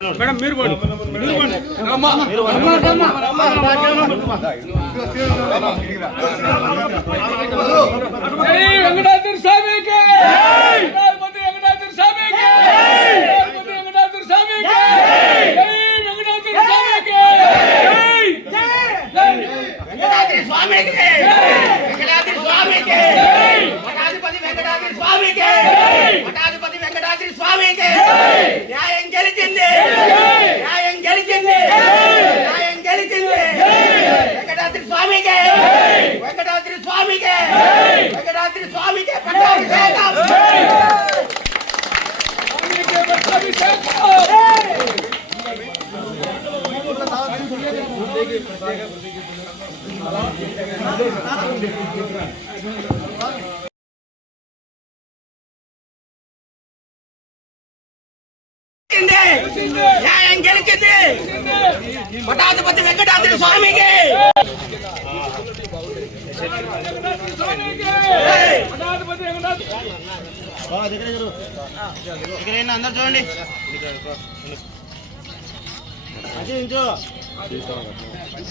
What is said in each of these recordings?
Madam మీరు పోండి మీరు పోండి అమ్మా జై వెంకటాద్రి స్వామికి గణపతి వెంకటాద్రి స్వామికి గణపతి వెంకటాద్రి స్వామికి జై వెంకటాద్రి స్వామికి జై వెంకటాద్రి స్వామికి వెంకటాద్రి స్వామికి మఠాధిపతి వెంకటాద్రి స్వామికి మఠాధిపతి వెంకటాద్రి స్వామికి న్యాయం గెలిచింది న్యాయం గెలిచింది న్యాయం గెలిచింది వెంకటాద్రి స్వామికి వెంకటాద్రి స్వామికి వెంకటాద్రి స్వామికి పట్టాభిషేకం స్వామికి పట్టాభిషేకం గెలిచింది న్యాయం గెలిచింది. మఠాధిపతి వెంకటాద్రి స్వామికి. స్వామికి ఇక్కడ అందరు చూడండి.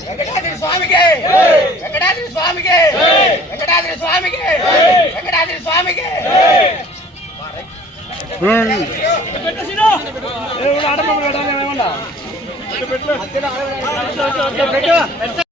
వెంకటాద్రి స్వామికి! వెంకటాద్రి స్వామికి! వెంకటాద్రి స్వామికి! వెంకటాద్రి స్వామికి! పెట్టు.